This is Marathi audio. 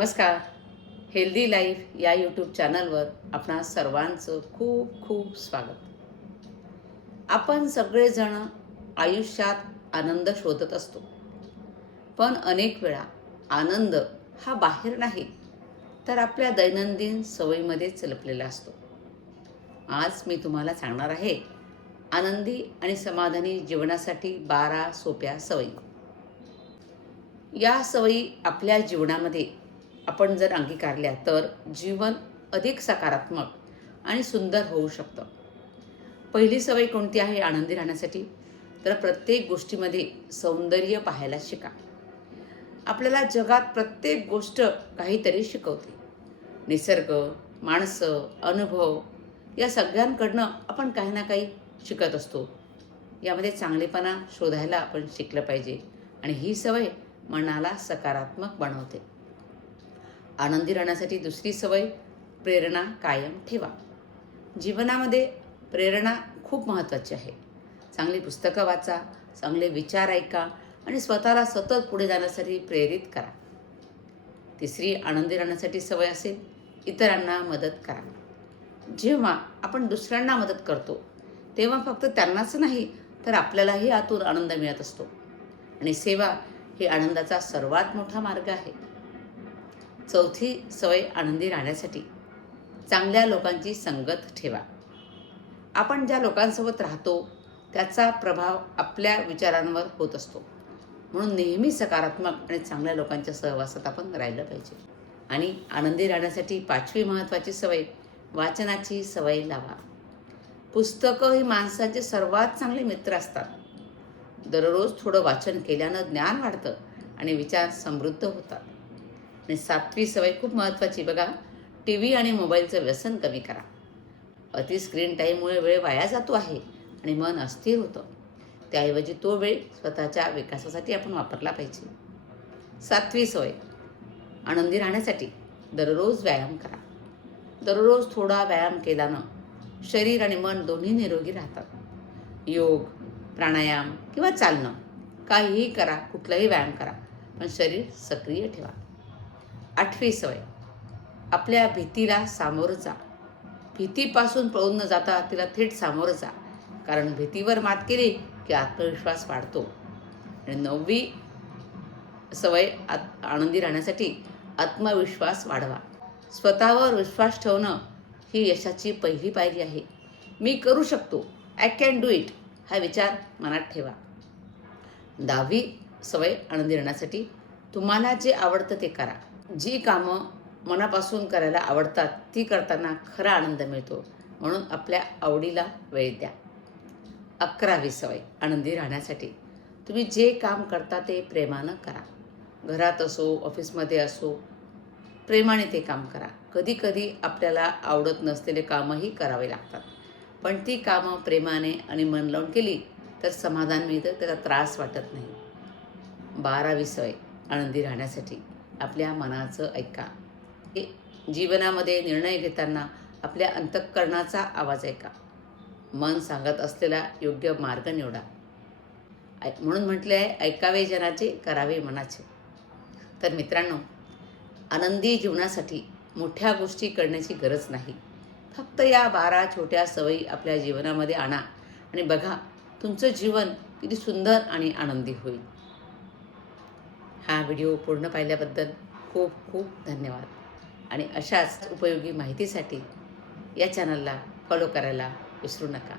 नमस्कार. हेल्दी लाईफ या यूट्यूब चॅनलवर आपणा सर्वांचं खूप खूप स्वागत. आपण सगळेजण आयुष्यात आनंद शोधत असतो, पण अनेक वेळा आनंद हा बाहेर नाही तर आपल्या दैनंदिन सवयीमध्येच लपलेला असतो. आज मी तुम्हाला सांगणार आहे आनंदी आणि समाधानी जीवनासाठी 12 सोप्या सवयी. या सवयी आपल्या जीवनामध्ये आपण जर अंगीकारल्या तर जीवन अधिक सकारात्मक आणि सुंदर होऊ शकतं. पहिली सवय कोणती आहे आनंदी राहण्यासाठी? तर प्रत्येक गोष्टीमध्ये सौंदर्य पाहायला शिका. आपल्याला जगात प्रत्येक गोष्ट काहीतरी शिकवते. निसर्ग, माणसं, अनुभव या सगळ्यांकडनं आपण काही ना काही शिकत असतो. यामध्ये चांगलेपणा शोधायला आपण शिकलं पाहिजे आणि ही सवय मनाला सकारात्मक बनवते. आनंदी राहण्यासाठी दुसरी सवय, प्रेरणा कायम ठेवा. जीवनामध्ये प्रेरणा खूप महत्त्वाची आहे. चांगली पुस्तकं वाचा, चांगले विचार ऐका आणि स्वतःला सतत पुढे जाण्यासाठी प्रेरित करा. तिसरी आनंदी राहण्यासाठी सवय असेल, इतरांना मदत करा. जेव्हा आपण दुसऱ्यांना मदत करतो तेव्हा फक्त त्यांनाच नाही तर आपल्यालाही आतून आनंद मिळत असतो आणि सेवा ही आनंदाचा सर्वात मोठा मार्ग आहे. चौथी सवय आनंदी राहण्यासाठी चांगल्या लोकांची संगत ठेवा. आपण ज्या लोकांसोबत राहतो त्याचा प्रभाव आपल्या विचारांवर होत असतो. म्हणून नेहमी सकारात्मक आणि चांगल्या लोकांच्या सहवासात आपण राहिलं पाहिजे. आणि आनंदी राहण्यासाठी पाचवी महत्त्वाची सवय, वाचनाची सवय लावा. पुस्तकं ही माणसाचे सर्वात चांगले मित्र असतात. दररोज थोडं वाचन केल्यानं ज्ञान वाढतं आणि विचार समृद्ध होतात. आणि सातवी सवय खूप महत्त्वाची बघा, टी व्ही आणि मोबाईलचं व्यसन कमी करा. अति स्क्रीन टाईममुळे वेळ वाया जातो आहे आणि मन अस्थिर होतं. त्याऐवजी तो वेळ स्वतःच्या विकासासाठी आपण वापरला पाहिजे. सातवी सवय आनंदी राहण्यासाठी दररोज व्यायाम करा. दररोज थोडा व्यायाम केल्यानं शरीर आणि मन दोन्ही निरोगी राहतात. योग, प्राणायाम किंवा चालणं काहीही करा, कुठलाही व्यायाम करा, पण शरीर सक्रिय ठेवा. आठवी सवय, आपल्या भीतीला सामोरं जा. भीतीपासून पळून न जाता तिला थेट सामोरं जा, कारण भीतीवर मात केली की आत्मविश्वास वाढतो. आणि नववी सवय आनंदी राहण्यासाठी आत्मविश्वास वाढवा. स्वतःवर विश्वास ठेवणं ही यशाची पहिली पायरी आहे. मी करू शकतो, आय कॅन डू इट हा विचार मनात ठेवा. 10वी सवय आनंदी राहण्यासाठी तुम्हाला जे आवडतं ते करा. जी कामं मनापासून करायला आवडतात ती करताना खरा आनंद मिळतो, म्हणून आपल्या आवडीला वेळ द्या. 11वी सवय आनंदी राहण्यासाठी तुम्ही जे काम करता ते प्रेमानं करा. घरात असो, ऑफिसमध्ये असो, प्रेमाने ते काम करा. कधी कधी आपल्याला आवडत नसलेले कामही करावे लागतात, पण ती कामं प्रेमाने आणि मन लावून केली तर समाधान मिळतं, त्याचा त्रास वाटत नाही. 12वी सवय आनंदी राहण्यासाठी आपल्या मनाचं ऐका. जीवनामध्ये निर्णय घेताना आपल्या अंतःकरणाचा आवाज ऐका. मन सांगत असलेला योग्य मार्ग निवडा. म्हणून म्हटले आहे, ऐकावे जनाचे, करावे मनाचे. तर मित्रांनो, आनंदी जीवनासाठी मोठ्या गोष्टी करण्याची गरज नाही. फक्त या 12 छोट्या सवयी आपल्या जीवनामध्ये आणा आणि बघा तुमचं जीवन किती सुंदर आणि आनंदी होईल. हा व्हिडिओ पूर्ण पाहिल्याबद्दल खूप खूप धन्यवाद. आणि अशाच उपयोगी माहितीसाठी या चॅनलला फॉलो करायला विसरू नका.